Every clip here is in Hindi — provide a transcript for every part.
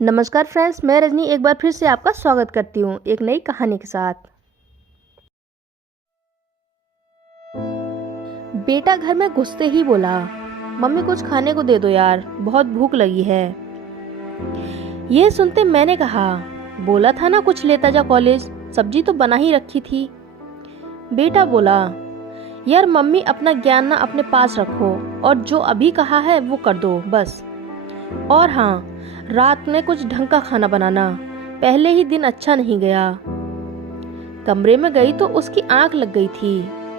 नमस्कार फ्रेंड्स, मैं रजनी एक बार फिर से आपका स्वागत करती हूँ एक नई कहानी के साथ। बेटा घर में घुसते ही बोला, मम्मी कुछ खाने को दे दो यार, बहुत भूख लगी है। यह सुनते मैंने कहा, बोला था ना कुछ लेता जा कॉलेज, सब्जी तो बना ही रखी थी। बेटा बोला, यार मम्मी अपना ज्ञान ना अपने पास रखो और जो अभी कहा है वो कर दो बस। और हाँ, रात में कुछ ढंग का खाना बनाना, पहले ही दिन अच्छा नहीं गया। कमरे में गई तो उसकी आंख लग गई थी।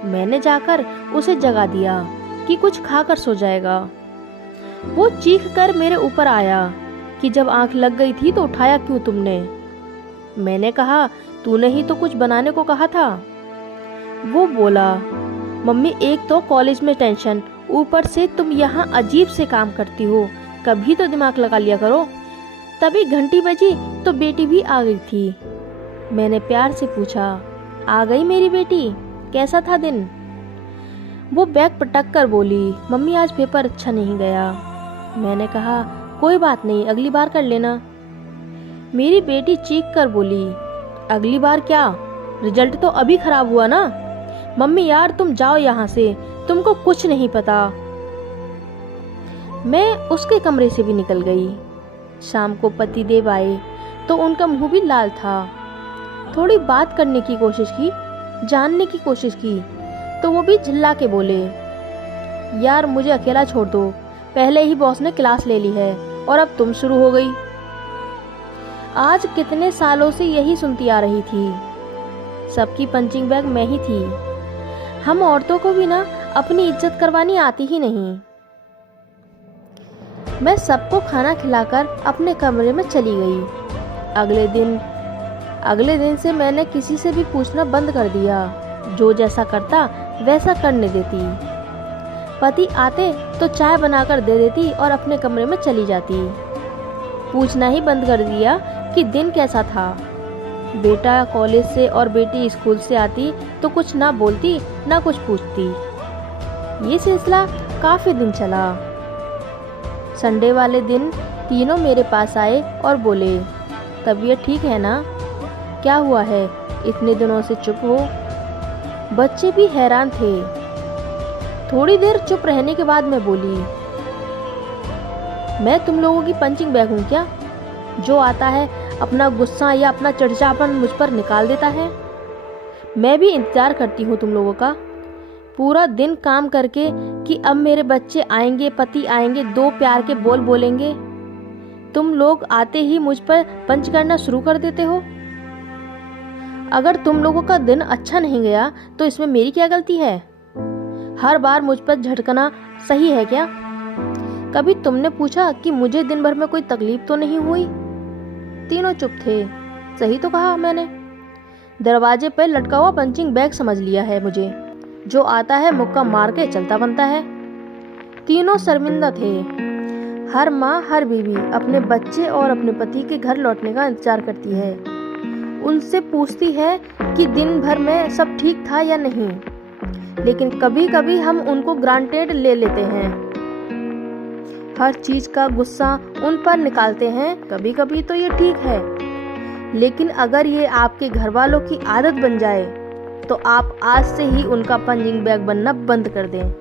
मैंने जाकर उसे जगा दिया कि कुछ खाकर सो जाएगा। वो चीख कर मेरे ऊपर आया कि जब आंख लग गई थी तो उठाया क्यों तुमने? मैंने कहा, तूने ही तो कुछ बनाने को कहा था। वो बोला, मम्मी एक तो कॉलेज में टेंशन, ऊपर से तुम यहाँ अजीब से काम करती हो, कभी तो दिमाग लगा लिया करो। तभी घंटी बजी तो बेटी भी आ गई थी। मैंने प्यार से पूछा, आ गई मेरी बेटी, कैसा था दिन? वो बैग पटक कर बोली, मम्मी आज पेपर अच्छा नहीं गया। मैंने कहा, कोई बात नहीं, अगली बार कर लेना। मेरी बेटी चीख कर बोली, अगली बार क्या, रिजल्ट तो अभी खराब हुआ ना। मम्मी यार तुम जाओ यहाँ से, तुमको कुछ नहीं पता। मैं उसके कमरे से भी निकल गई। शाम को पति देव आए तो उनका मुंह भी लाल था। थोड़ी बात करने की कोशिश की, जानने की कोशिश की, तो वो भी झिल्ला के बोले, यार मुझे अकेला छोड़ दो, पहले ही बॉस ने क्लास ले ली है और अब तुम शुरू हो गई। आज कितने सालों से यही सुनती आ रही थी। सबकी पंचिंग बैग मैं ही थी। हम औरतों को भी ना अपनी इज्जत करवानी आती ही नहीं। मैं सबको खाना खिलाकर अपने कमरे में चली गई। अगले दिन से मैंने किसी से भी पूछना बंद कर दिया। जो जैसा करता वैसा करने देती। पति आते तो चाय बनाकर दे देती और अपने कमरे में चली जाती। पूछना ही बंद कर दिया कि दिन कैसा था। बेटा कॉलेज से और बेटी स्कूल से आती तो कुछ ना बोलती ना कुछ पूछती। ये सिलसिला काफी दिन चला। संडे वाले दिन तीनों मेरे पास आए और बोले, तबीयत ठीक है ना? क्या हुआ है, इतने दिनों से चुप हो? बच्चे भी हैरान थे। थोड़ी देर चुप रहने के बाद मैं बोली, मैं तुम लोगों की पंचिंग बैग हूँ क्या? जो आता है अपना गुस्सा या अपना चिड़चिड़ापन मुझ पर निकाल देता है। मैं भी इंतजार करती हूँ तुम लोगों का, पूरा दिन काम करके कि अब मेरे बच्चे आएंगे, पति आएंगे, दो प्यार के बोल बोलेंगे। तुम लोग आते ही मुझ पर पंच करना शुरू कर देते हो। अगर तुम लोगों का दिन अच्छा नहीं गया तो इसमें मेरी क्या गलती है? हर बार मुझ पर झटकना सही है क्या? कभी तुमने पूछा कि मुझे दिन भर में कोई तकलीफ तो नहीं हुई? तीनों चुप थे। सही तो कहा मैंने। दरवाजे पर लटका हुआ पंचिंग बैग समझ लिया है मुझे। जो आता है मुक्का मार के चलता बनता है। तीनों शर्मिंदा थे। हर माँ हर बीवी अपने बच्चे और अपने पति के घर लौटने का इंतजार करती है। उनसे पूछती है कि दिन भर में सब ठीक था या नहीं, लेकिन कभी कभी हम उनको ग्रांटेड ले लेते हैं। हर चीज का गुस्सा उन पर निकालते हैं। कभी कभी तो ये ठीक है, लेकिन अगर ये आपके घर वालों की आदत बन जाए तो आप आज से ही उनका पंचिंग बैग बनना बंद कर दें।